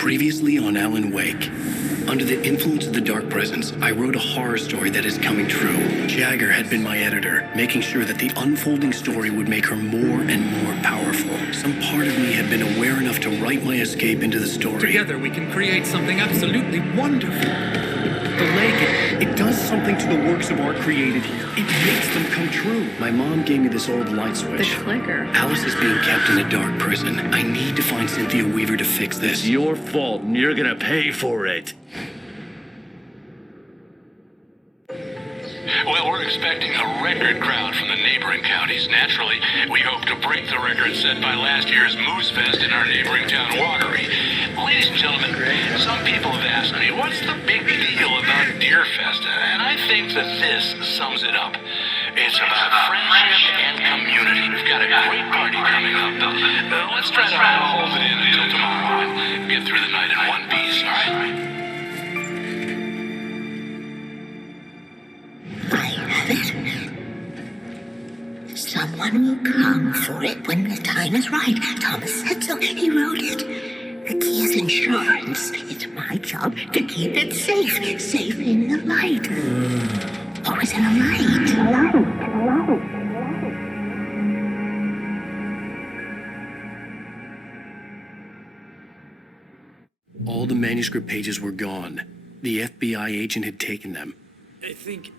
Previously on Alan Wake. Under the influence of the dark presence, I wrote a horror story that is coming true. Jagger had been my editor, making sure that the unfolding story would make her more and more powerful. Some part of me had been aware enough to write my escape into the story. Together we can create something absolutely wonderful. The lake, it does something to the works of art created here. It makes them come true. My mom gave me this old light switch. The clicker. Alice is being kept in a dark prison. I need to find Cynthia Weaver to fix this. It's your fault, and you're gonna pay for it. Well, we're expecting a record crowd from the neighboring counties. Naturally, we hope to break the record set by last year's Moose Fest in our neighboring town, Watery. Ladies and gentlemen, some people have asked me, what's the big deal about Deer Fest? And I think that this sums it up. It's about friendship and community. We've got a great party coming up. Let's try to hold it in until tomorrow and get through the night in one piece, all right? Someone will come for it when the time is right. Thomas said so. He wrote it. The key is insurance. It's my job to keep it safe. Safe in the light. Always in the light. All the manuscript pages were gone. The FBI agent had taken them. I think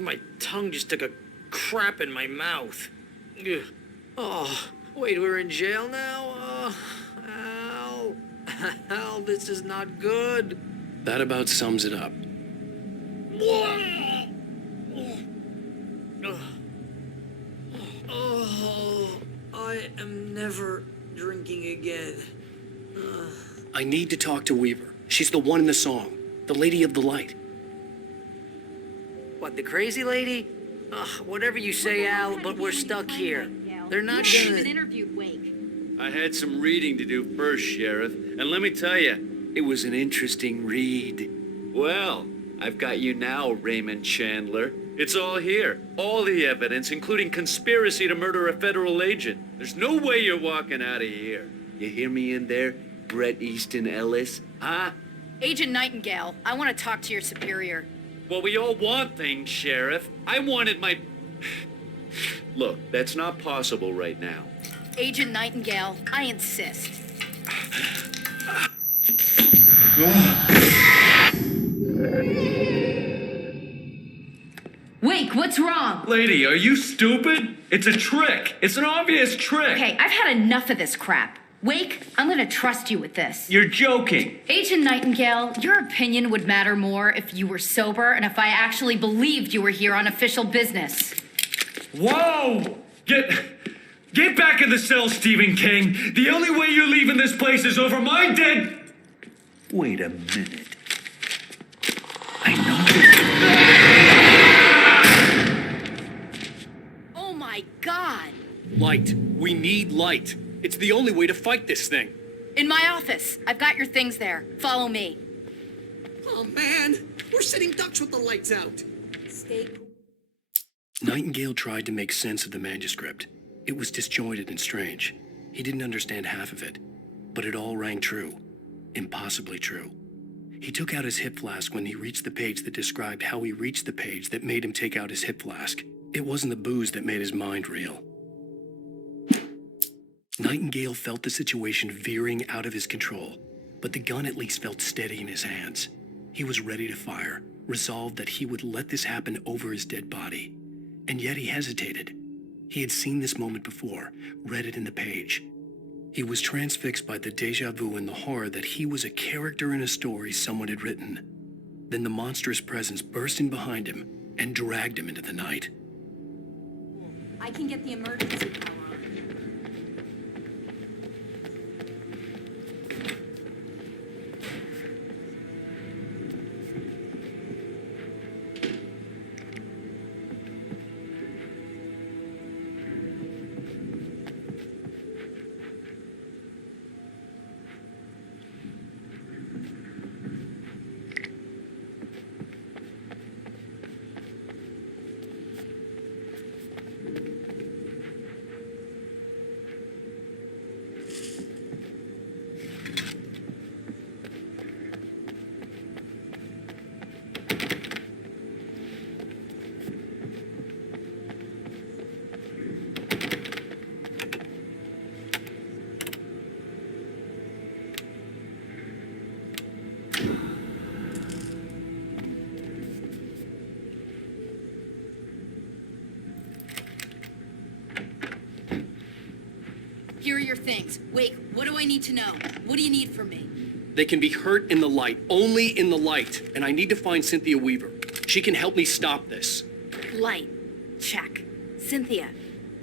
my tongue just took a crap in my mouth. Ugh. Oh, wait, we're in jail now? Al. Al, this is not good. That about sums it up. Oh, I am never drinking again. I need to talk to Weaver. She's the one in the song. The Lady of the Light. What, the crazy lady? Ugh, whatever you say, Al, but we're stuck here. They're not gonna... interviewed Wake. I had some reading to do first, Sheriff, and let me tell you, it was an interesting read. Well, I've got you now, Raymond Chandler. It's all here. All the evidence, including conspiracy to murder a federal agent. There's no way you're walking out of here. You hear me in there, Bret Easton Ellis? Huh? Agent Nightingale, I want to talk to your superior. Well, we all want things, Sheriff. I wanted my... Look, that's not possible right now. Agent Nightingale, I insist. Wake, what's wrong? Lady, are you stupid? It's a trick. It's an obvious trick. Okay, I've had enough of this crap. Wake, I'm gonna trust you with this. You're joking. Agent Nightingale, your opinion would matter more if you were sober and if I actually believed you were here on official business. Whoa! Get back in the cell, Stephen King. The only way you're leaving this place is over my dead... Wait a minute. I know... Oh my God! Light. We need light. It's the only way to fight this thing. In my office. I've got your things there. Follow me. Oh man, we're sitting ducks with the lights out. Stay. Nightingale tried to make sense of the manuscript. It was disjointed and strange. He didn't understand half of it, but it all rang true. Impossibly true. He took out his hip flask when he reached the page that described how he reached the page that made him take out his hip flask. It wasn't the booze that made his mind reel. Nightingale felt the situation veering out of his control, but the gun at least felt steady in his hands. He was ready to fire, resolved that he would let this happen over his dead body. And yet he hesitated. He had seen this moment before, read it in the page. He was transfixed by the déjà vu and the horror that he was a character in a story someone had written. Then the monstrous presence burst in behind him and dragged him into the night. I can get the emergency power on. things. Wake, what do I need to know? What do you need from me? They can be hurt in the light, only in the light. And I need to find Cynthia Weaver. She can help me stop this. Light. Check. Cynthia.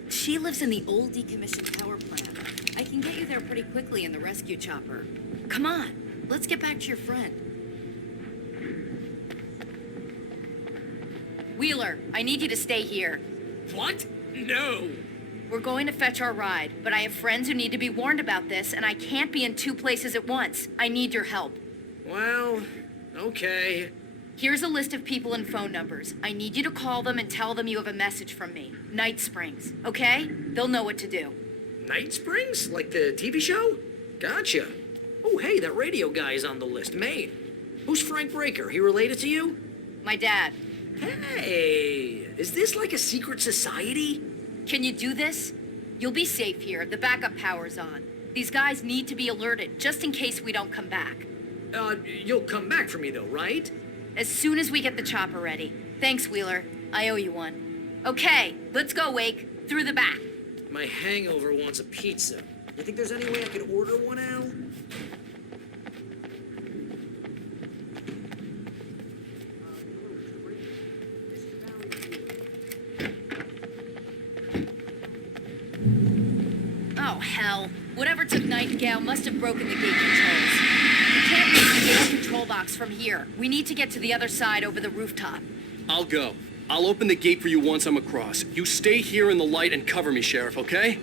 She lives in the old decommissioned power plant. I can get you there pretty quickly in the rescue chopper. Come on, let's get back to your friend. Wheeler, I need you to stay here. What? No. We're going to fetch our ride, but I have friends who need to be warned about this, and I can't be in 2 places at once. I need your help. Well, okay. Here's a list of people and phone numbers. I need you to call them and tell them you have a message from me. Night Springs, okay? They'll know what to do. Night Springs? Like the TV show? Gotcha. Oh, hey, that radio guy is on the list. Maine. Who's Frank Breaker? He related to you? My dad. Hey, is this like a secret society? Can you do this? You'll be safe here. The backup power's on. These guys need to be alerted, just in case we don't come back. You'll come back for me though, right? As soon as we get the chopper ready. Thanks, Wheeler. I owe you one. Okay, let's go, Wake. Through the back. My hangover wants a pizza. You think there's any way I could order one, Al? Oh, hell. Whatever took Nightingale must have broken the gate controls. We can't reach the gate control box from here. We need to get to the other side over the rooftop. I'll go. I'll open the gate for you once I'm across. You stay here in the light and cover me, Sheriff, okay?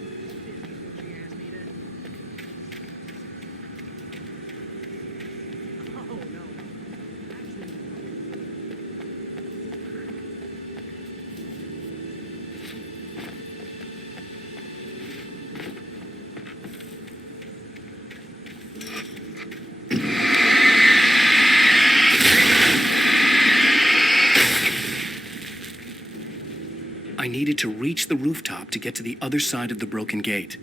I needed to reach the rooftop to get to the other side of the broken gate.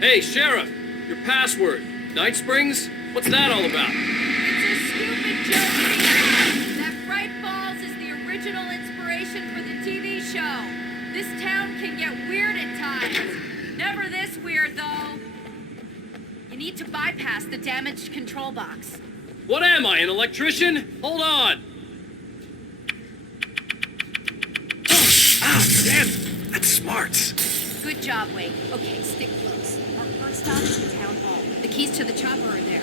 Hey, Sheriff, your password. Night Springs? What's that all about? It's a stupid joke anyhow. That Fright Falls is the original inspiration for the TV show. This town can get weird at times. Never this weird, though. You need to bypass the damaged control box. What am I, an electrician? Hold on! Ah, damn! That's smart. Good job, Wade. Okay, stick close. Our first stop is the town hall. The keys to the chopper are there.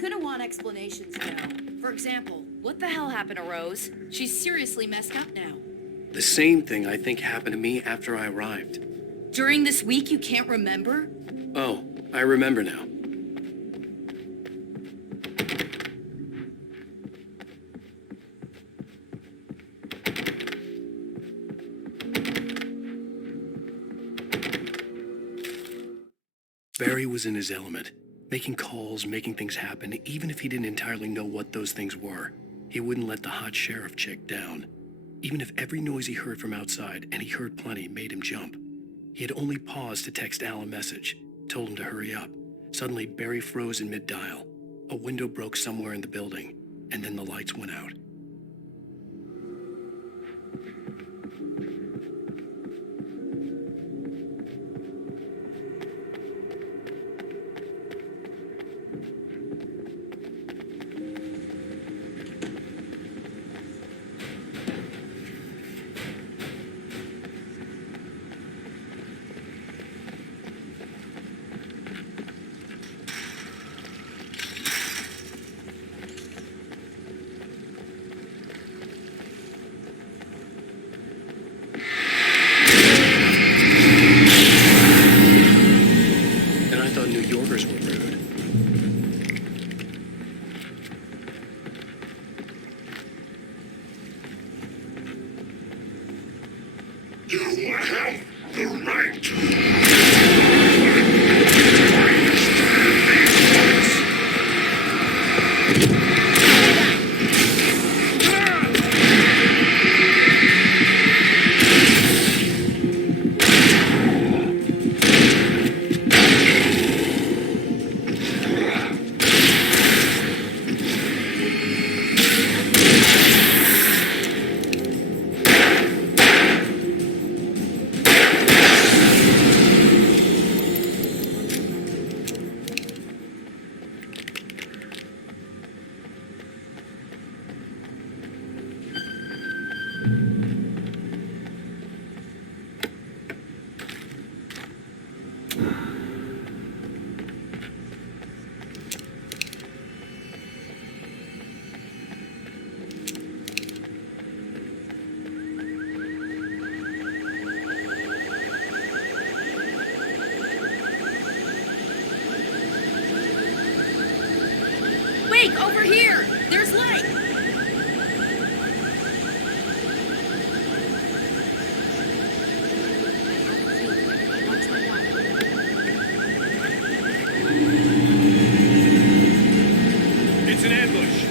gonna want explanations now. For example, what the hell happened to Rose? She's seriously messed up now. The same thing I think happened to me after I arrived. During this week, you can't remember? Oh, I remember now. Barry was in his element, making calls, making things happen, even if he didn't entirely know what those things were. He wouldn't let the hot sheriff chick down. Even if every noise he heard from outside, and he heard plenty, made him jump. He had only paused to text Al a message, told him to hurry up. Suddenly, Barry froze in mid-dial. A window broke somewhere in the building, and then the lights went out. And I thought New Yorkers were rude. You have the right to. Wait, over here! There's light! It's an ambush.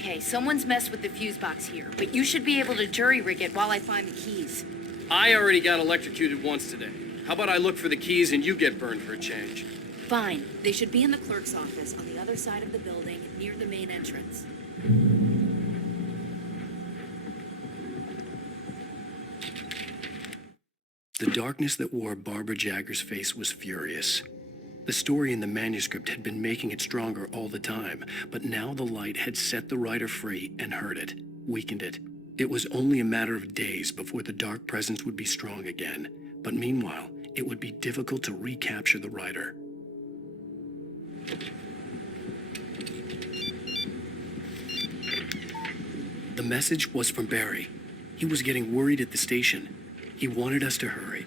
Okay, someone's messed with the fuse box here, but you should be able to jury rig it while I find the keys. I already got electrocuted once today. How about I look for the keys and you get burned for a change? Fine. They should be in the clerk's office on the other side of the building, near the main entrance. The darkness that wore Barbara Jagger's face was furious. The story in the manuscript had been making it stronger all the time, but now the light had set the writer free and hurt it, weakened it. It was only a matter of days before the dark presence would be strong again, but meanwhile, it would be difficult to recapture the writer. The message was from Barry. He was getting worried at the station. He wanted us to hurry.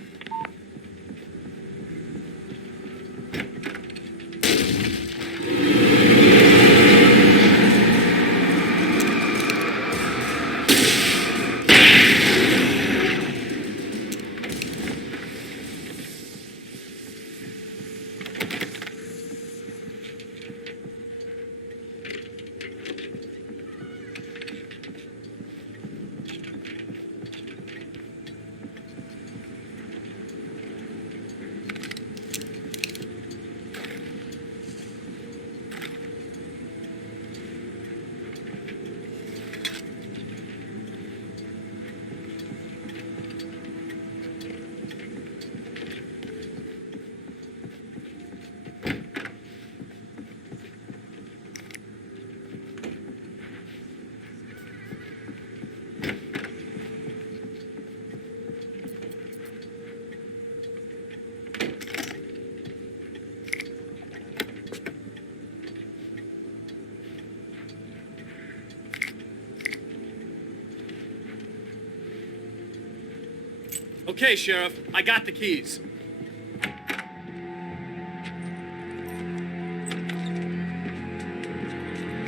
Okay, Sheriff, I got the keys.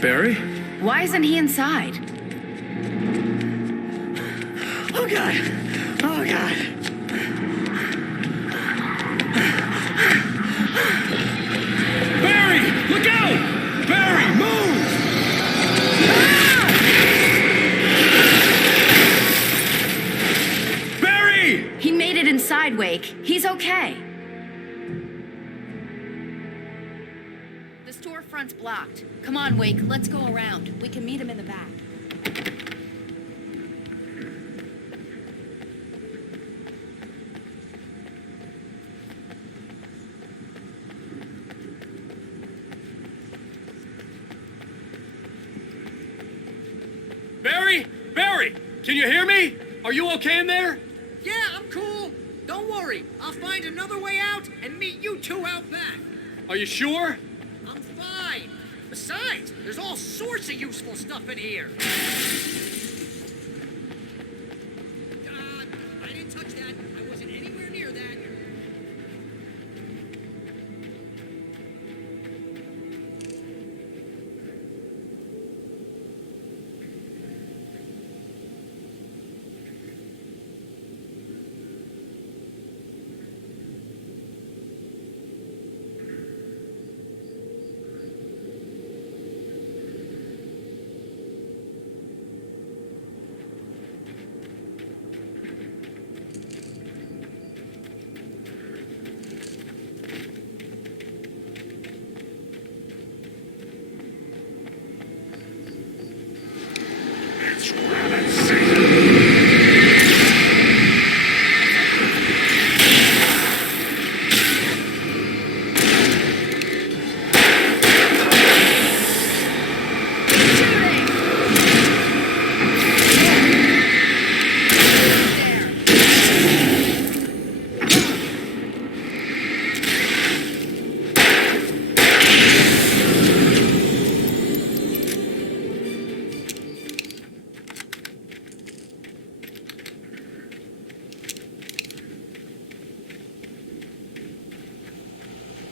Barry? Why isn't he inside? Oh, God. Oh, God. Barry! Look out! Barry, move! Barry! He made it inside, Wake. He's okay. The storefront's blocked. Come on, Wake. Let's go around. We can meet him in the back. Barry? Barry! Can you hear me? Are you okay in there? Yeah, I'm cool. Don't worry. I'll find another way out and meet you two out back. Are you sure? I'm fine. Besides, there's all sorts of useful stuff in here. I didn't touch that. I wasn't anywhere near that. It's rabbit season.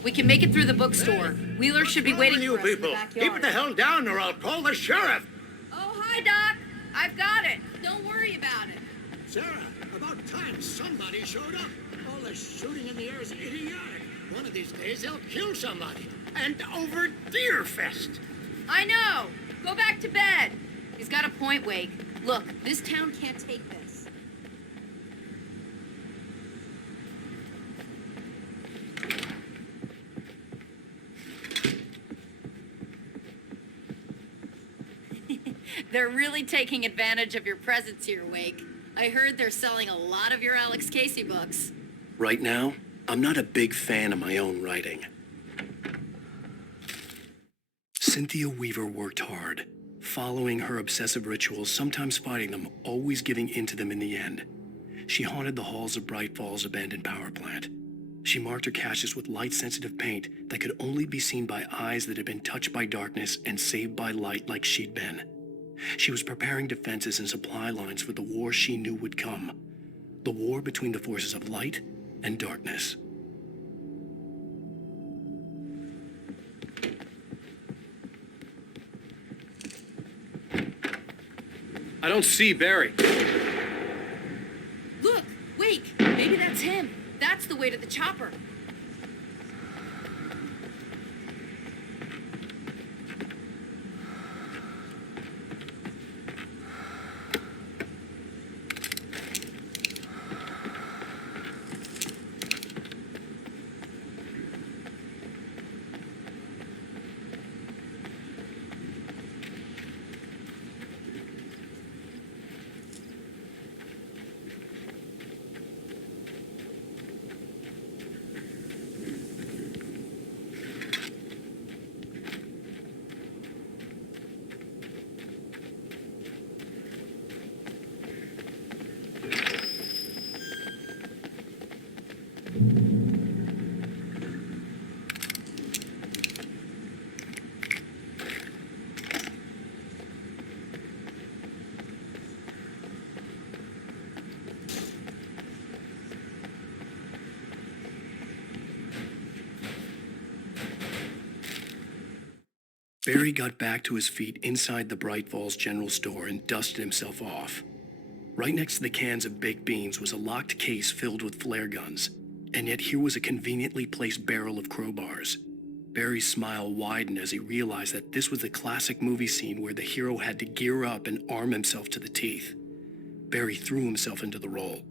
We can make it through the bookstore. Wheeler should be waiting you for us in the people. backyard. Keep it the hell down or I'll call the sheriff. Oh, hi, Doc. I've got it. Don't worry about it. Sarah, about time somebody showed up. All this shooting in the air is idiotic. One of these days they'll kill somebody. And over Deerfest. I know. Go back to bed. He's got a point, Wake. Look, this town can't take this. They're really taking advantage of your presence here, Wake. I heard they're selling a lot of your Alex Casey books. Right now, I'm not a big fan of my own writing. Cynthia Weaver worked hard, following her obsessive rituals, sometimes fighting them, always giving in to them in the end. She haunted the halls of Bright Falls' abandoned power plant. She marked her caches with light-sensitive paint that could only be seen by eyes that had been touched by darkness and saved by light like she'd been. She was preparing defenses and supply lines for the war she knew would come. The war between the forces of light and darkness. I don't see Barry. Look, Wake, maybe that's him. That's the way to the chopper. Barry got back to his feet inside the Bright Falls General Store and dusted himself off. Right next to the cans of baked beans was a locked case filled with flare guns, and yet here was a conveniently placed barrel of crowbars. Barry's smile widened as he realized that this was the classic movie scene where the hero had to gear up and arm himself to the teeth. Barry threw himself into the role.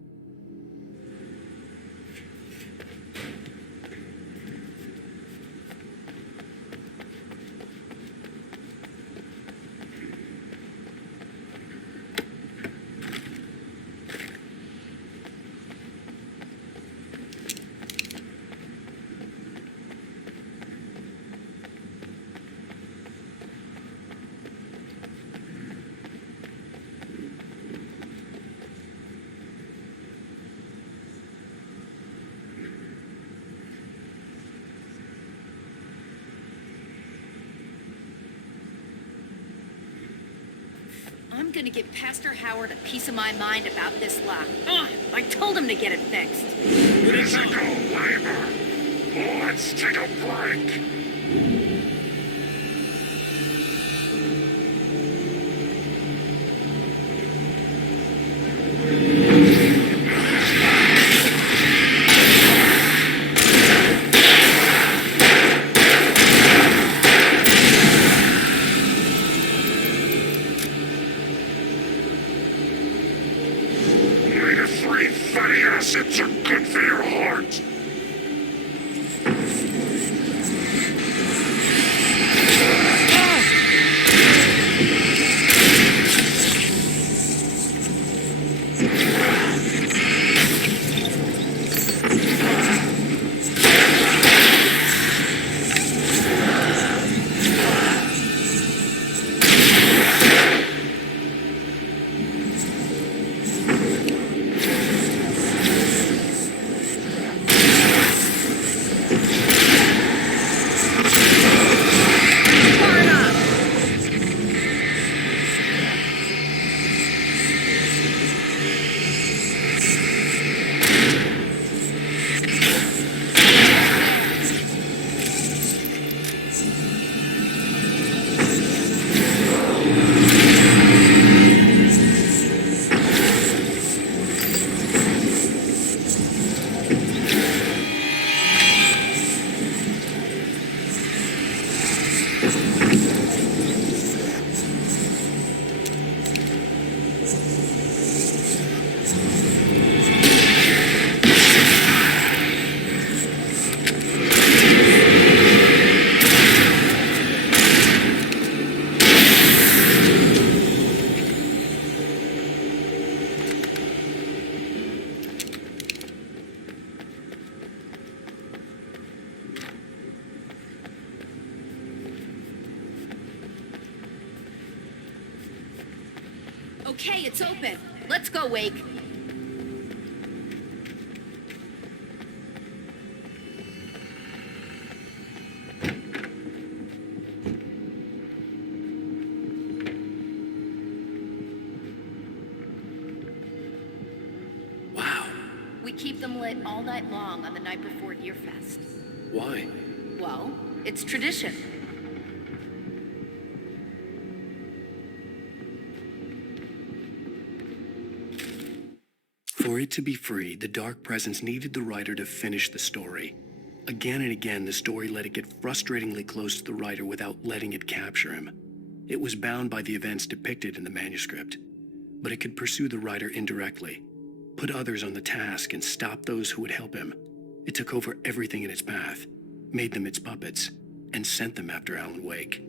I'm gonna give Pastor Howard a piece of my mind about this lock. Ugh, I told him to get it fixed. Physical labor. Let's take a break. Omega-3 fatty acids are good for your heart. Okay, it's open. Let's go, Wake. Wow. We keep them lit all night long on the night before Earfest. Why? Well, it's tradition. For it to be free, the Dark Presence needed the writer to finish the story. Again and again, the story let it get frustratingly close to the writer without letting it capture him. It was bound by the events depicted in the manuscript, but it could pursue the writer indirectly, put others on the task, and stop those who would help him. It took over everything in its path, made them its puppets, and sent them after Alan Wake.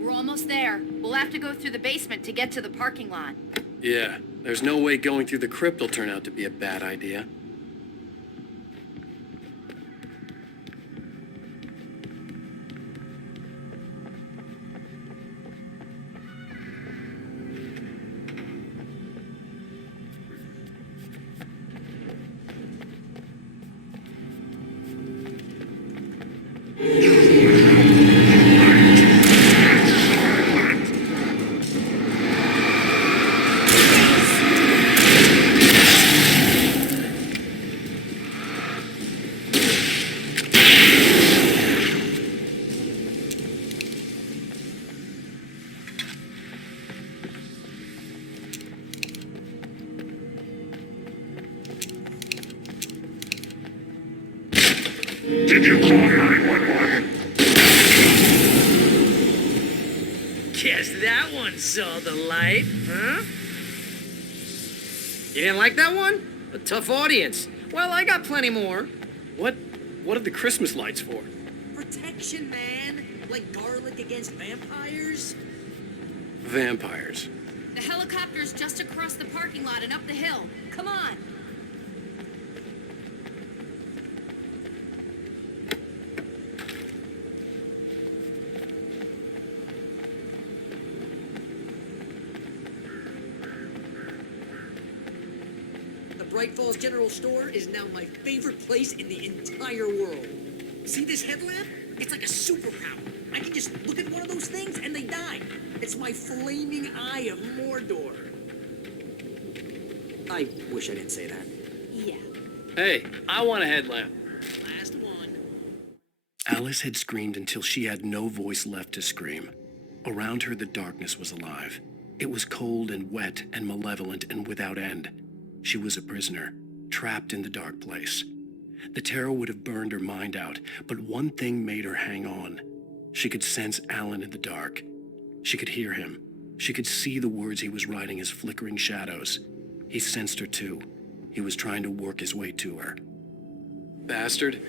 We're almost there. We'll have to go through the basement to get to the parking lot. Yeah, there's no way going through the crypt will turn out to be a bad idea. Did you call 911? Guess that one saw the light, huh? You didn't like that one? A tough audience. Well, I got plenty more. What are the Christmas lights for? Protection, man. Like garlic against vampires. Vampires. The helicopter's just across the parking lot and up the hill. Come on. The Bright Falls General Store is now my favorite place in the entire world. See this headlamp? It's like a superpower. I can just look at one of those things and they die. It's my flaming eye of Mordor. I wish I didn't say that. Yeah. Hey, I want a headlamp. Last one. Alice had screamed until she had no voice left to scream. Around her, the darkness was alive. It was cold and wet and malevolent and without end. She was a prisoner, trapped in the dark place. The terror would have burned her mind out, but one thing made her hang on. She could sense Alan in the dark. She could hear him. She could see the words he was writing as flickering shadows. He sensed her too. He was trying to work his way to her. Bastard.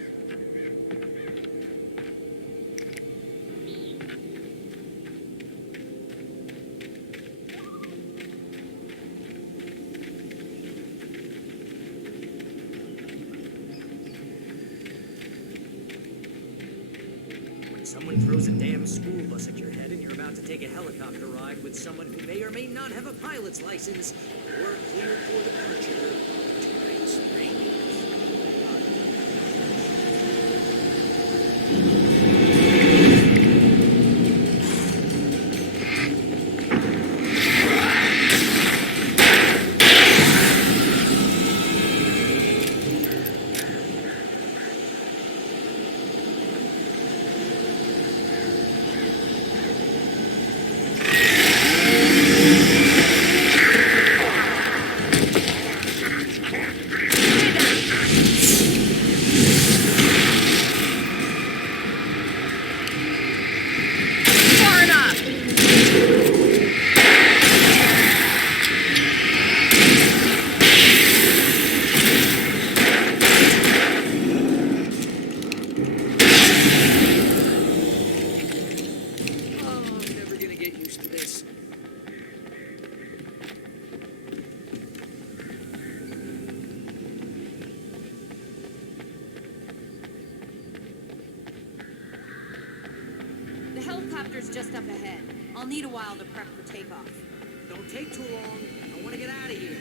When someone throws a damn school bus at your head and you're about to take a helicopter ride with someone who may or may not have a pilot's license, you're cleared for departure. Tonight's Rangers. helicopter's just up ahead. I'll need a while to prep for takeoff. Don't take too long. I want to get out of here.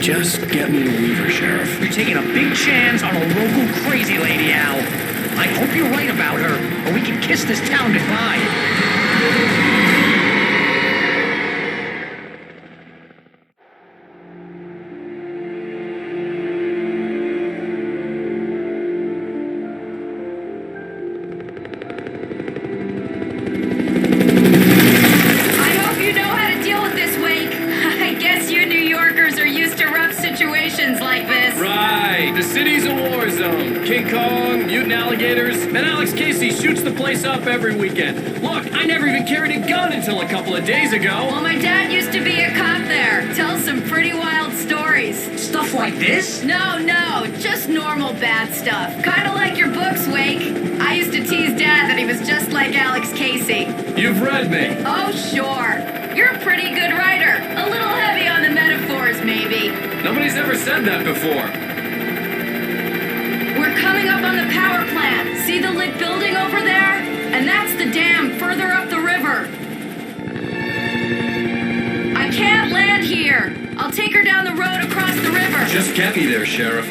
Just get me a Weaver, Sheriff. You're taking a big chance on a local crazy lady, Al. I hope you're right about her, or we can kiss this town goodbye. Like this. Right. the city's a war zone. King Kong, mutant alligators, and Alex Casey shoots the place up every weekend. Look, I never even carried a gun until a couple of days ago. Well, my dad used to be a cop there. Tells some pretty wild stories. Stuff like this? No, just normal bad stuff. Kind of like your books, Wake. I used to tease Dad that he was just like Alex Casey. You've read me. Oh, sure. You're a pretty good writer. A little heavy on the metaphors, maybe. Nobody's ever said that before. We're coming up on the power plant. See the lit building over there? And that's the dam further up the river. I can't land here. I'll take her down the road across the river. Just get me there, Sheriff.